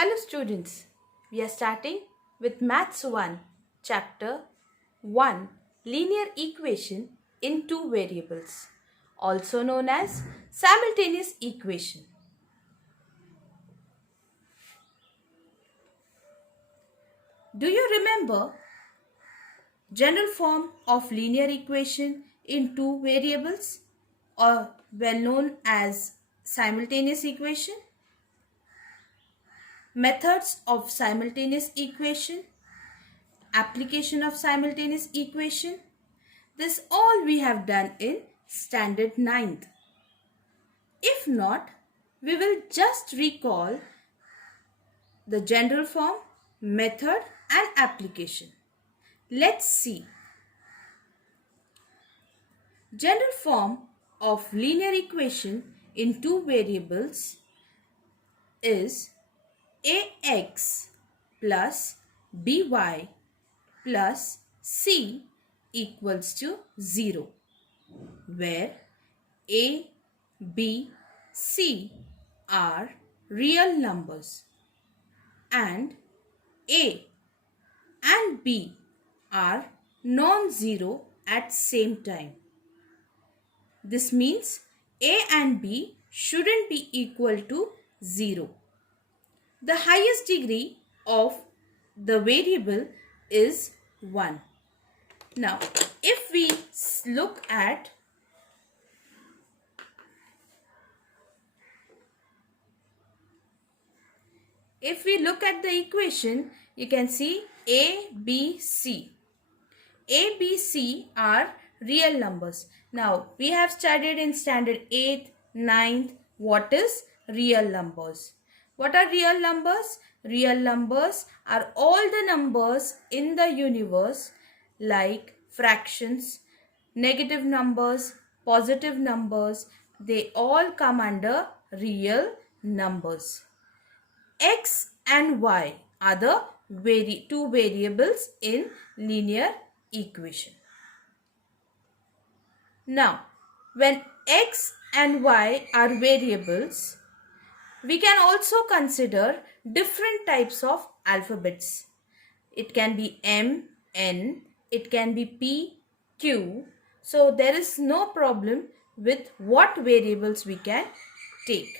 Hello students, we are starting with Maths 1, Chapter 1, Linear Equation in Two Variables, also known as Simultaneous Equation. Do you remember general form of linear equation in two variables, or well known as simultaneous equation? Methods of simultaneous equation, application of simultaneous equation. This all we have done in standard 9th. If not, we will just recall the general form, method and application. Let's see. General form of linear equation in two variables is ax plus by plus c equals to 0, where a, b, c are real numbers and a and b are non-zero at same time. This means a and b shouldn't be equal to 0. The highest degree of the variable is 1. Now, if we look at the equation, you can see A, B, C. A, B, C are real numbers. Now, we have studied in standard 8th, 9th, what is real numbers. What are real numbers? Real numbers are all the numbers in the universe like fractions, negative numbers, positive numbers. They all come under real numbers. X and Y are the two variables in linear equation. Now, when X and Y are variables, we can also consider different types of alphabets. It can be M, N, it can be P, Q. So there is no problem with what variables we can take.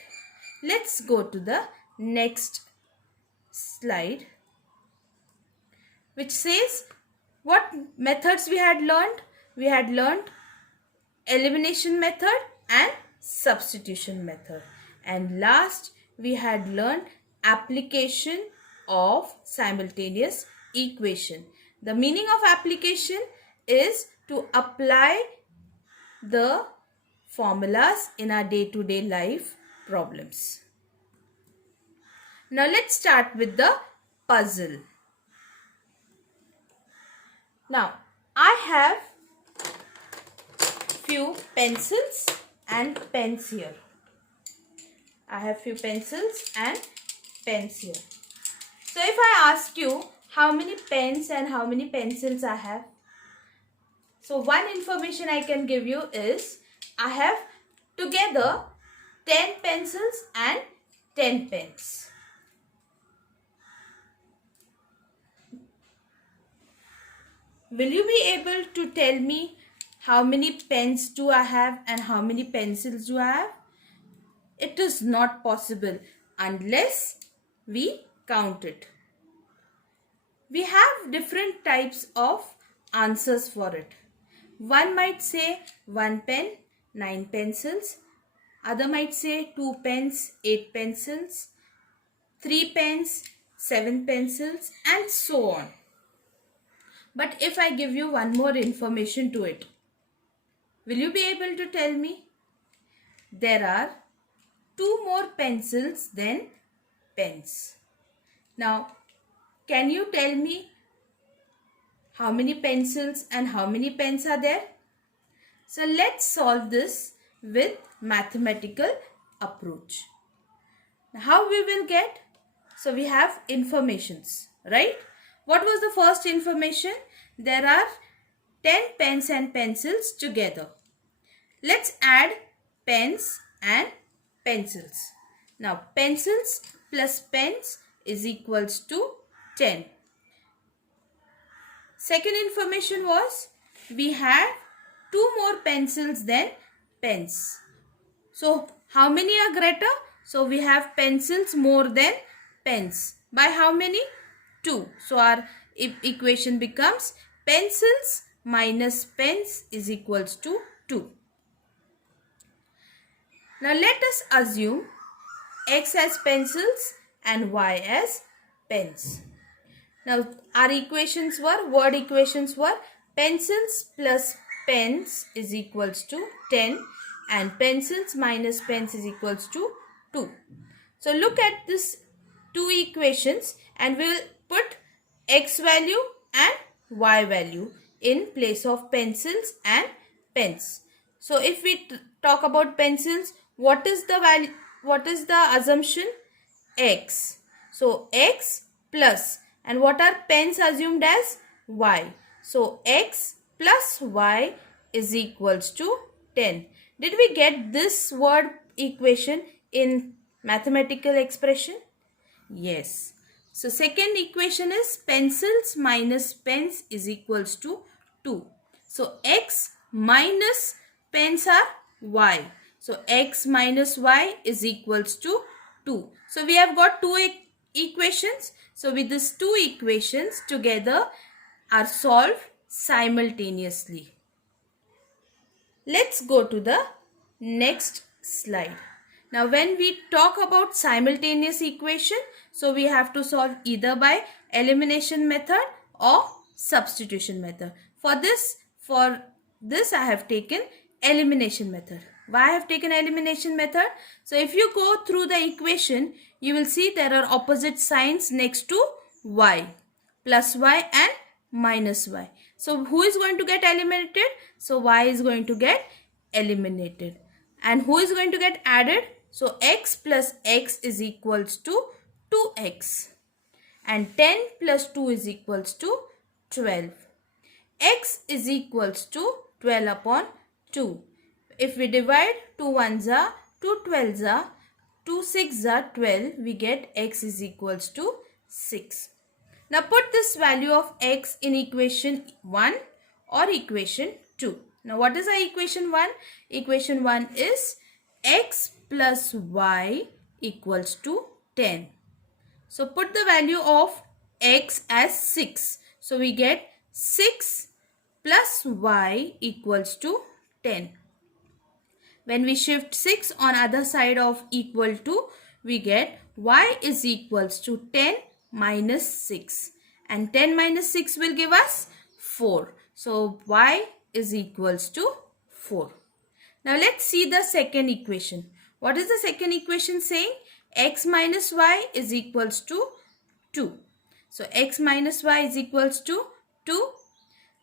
Let's go to the next slide, which says what methods we had learned. We had learned elimination method and substitution method. And last, we had learned application of simultaneous equation. The meaning of application is to apply the formulas in our day-to-day life problems. Now let's start with the puzzle. Now I have few pencils and pens here. I have few pencils and pens here. So if I ask you how many pens and how many pencils I have, so one information I can give you is I have together 10 pencils and 10 pens. Will you be able to tell me how many pens do I have and how many pencils do I have? It is not possible unless we count it. We have different types of answers for it. One might say 1 pen, 9 pencils. Other might say 2 pens, 8 pencils. 3 pens, 7 pencils, and so on. But if I give you one more information to it, will you be able to tell me? There are 2 more pencils than pens. Now, can you tell me how many pencils and how many pens are there? So let's solve this with mathematical approach. Now, how we will get? So we have informations, right? What was the first information? There are 10 pens and pencils together. Let's add pens and pencils. Now pencils plus pens is equals to 10. Second information was we have 2 more pencils than pens. So how many are greater? So we have pencils more than pens. By how many? 2. So our equation becomes pencils minus pens is equals to 2. Now let us assume x as pencils and y as pens. Now our word equations were pencils plus pens is equals to 10 and pencils minus pens is equals to 2. So look at this two equations and we will put x value and y value in place of pencils and pens. So if we talk about pencils, what is the value? What is the assumption? X. So x plus, and what are pens assumed as? Y. So x plus y is equals to 10. Did we get this word equation in mathematical expression? Yes. So second equation is pencils minus pens is equals to 2. So x minus pens are y. So x minus y is equals to 2. So we have got two equations. So with these two equations together are solved simultaneously. Let's go to the next slide. Now when we talk about simultaneous equation, so we have to solve either by elimination method or substitution method. For this I have taken elimination method. Why I have taken elimination method? So if you go through the equation, you will see there are opposite signs next to y. Plus y and minus y. So who is going to get eliminated? So y is going to get eliminated. And who is going to get added? So x plus x is equals to 2x. And 10 plus 2 is equals to 12. X is equals to 12 upon 2. If we divide 2 ones are, 2 12s are, 2 6s are 12, we get x is equals to 6. Now put this value of x in equation 1 or equation 2. Now what is our equation 1? Equation 1 is x plus y equals to 10. So put the value of x as 6. So we get 6 plus y equals to 10. When we shift 6 on other side of equal to, we get y is equals to 10 minus 6. And 10 minus 6 will give us 4. So y is equals to 4. Now let's see the second equation. What is the second equation saying? X minus y is equals to 2. So x minus y is equals to 2.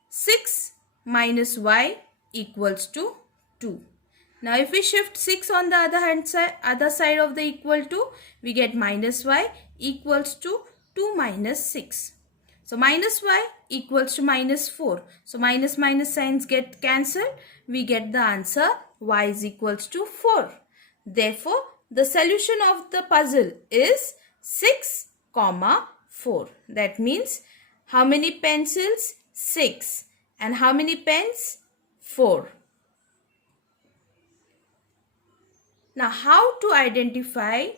6 minus y equals to 2. Now if we shift 6 on the other side of the equal to, we get minus y equals to 2 minus 6. So minus y equals to minus 4. So minus minus signs get cancelled. We get the answer y is equals to 4. Therefore, the solution of the puzzle is 6, 4. That means how many pencils? 6. And how many pens? 4. Now how to identify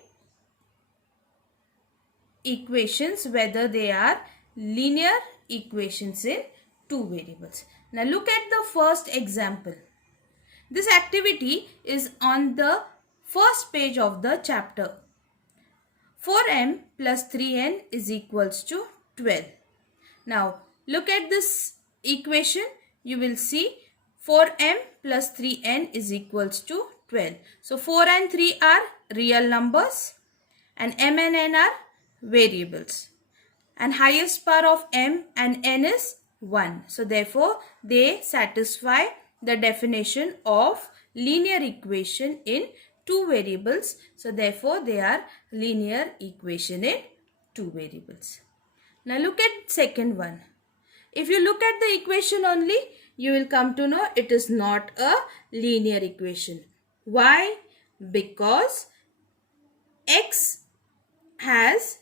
equations whether they are linear equations in two variables. Now look at the first example. This activity is on the first page of the chapter. 4m plus 3n is equals to 12. Now look at this equation. You will see 4m plus 3n is equals to 12. So 4 and 3 are real numbers and m and n are variables. And highest power of m and n is 1. So therefore they satisfy the definition of linear equation in two variables. So therefore they are linear equation in two variables. Now look at second one. If you look at the equation only, you will come to know it is not a linear equation. Why? Because x has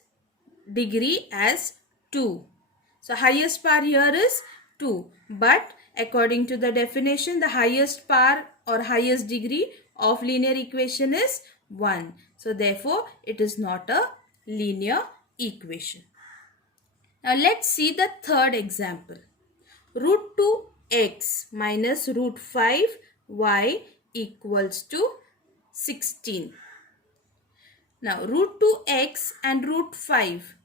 degree as 2. So highest power here is 2. But according to the definition, the highest power or highest degree of linear equation is 1. So therefore, it is not a linear equation. Now let's see the third example. Root 2x minus root 5y equals to 16. Now root 2x and root 5,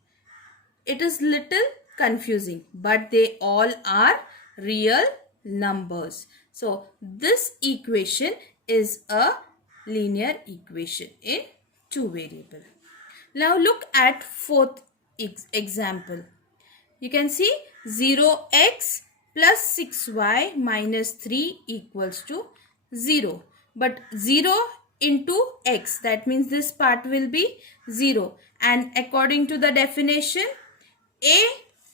it is little confusing, but they all are real numbers. So this equation is a linear equation in two variable. Now look at fourth example. You can see 0x plus 6y minus 3 equals to 0. But 0 into x, that means this part will be 0. And according to the definition, a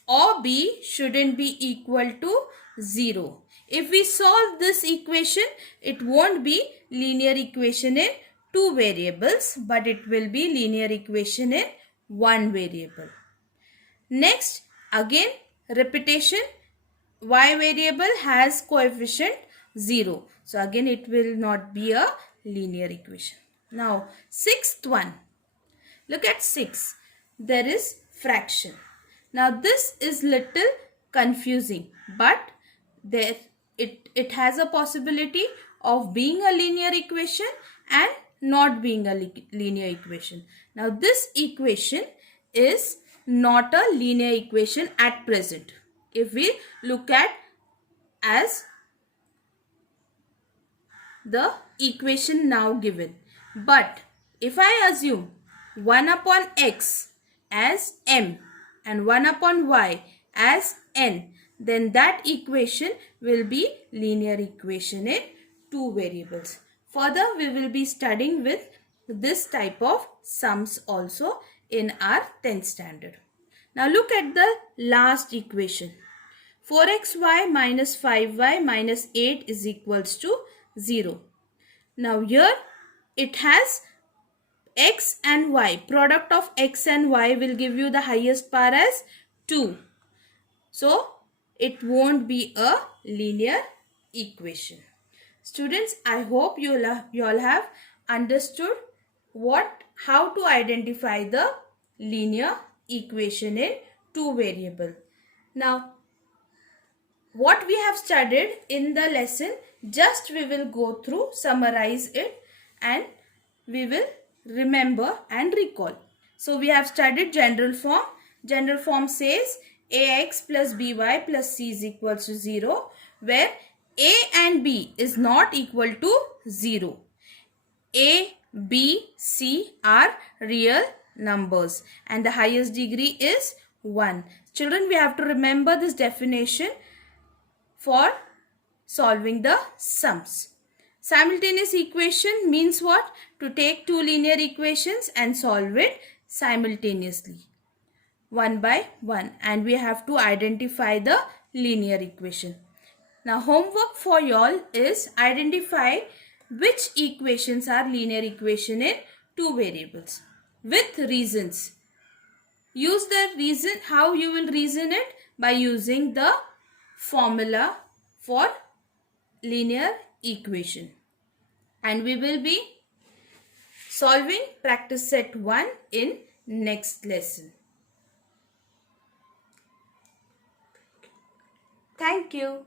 or b shouldn't be equal to 0. If we solve this equation, it won't be linear equation in two variables, but it will be linear equation in one variable. Next, again repetition, y variable has coefficient 0. So again it will not be a linear equation. Now sixth one, look at 6. There is fraction. Now this is little confusing, but there it has a possibility of being a linear equation and not being a linear equation. Now this equation is not a linear equation at present. If we look at as the equation now given. But if I assume 1 upon x as m and 1 upon y as n, then that equation will be linear equation in two variables. Further, we will be studying with this type of sums also in our 10th standard. Now look at the last equation. 4xy minus 5y minus 8 is equals to 0. Now here it has x and y. Product of x and y will give you the highest power as 2. So it won't be a linear equation. Students, I hope you all have understood how to identify the linear equation in two variable. Now what we have studied in the lesson, just we will go through, summarize it, and we will remember and recall. So we have studied general form. General form says ax plus by plus c is equals to 0, where a and b is not equal to 0. A, b, c are real numbers and the highest degree is 1. Children, we have to remember this definition for solving the sums. Simultaneous equation means what? To take two linear equations and solve it simultaneously, one by one, and we have to identify the linear equation. Now homework for y'all is identify which equations are linear equation in two variables with reasons. Use the reason. How you will reason it? By using the formula for linear equation, and we will be solving practice set 1 in next lesson. Thank you.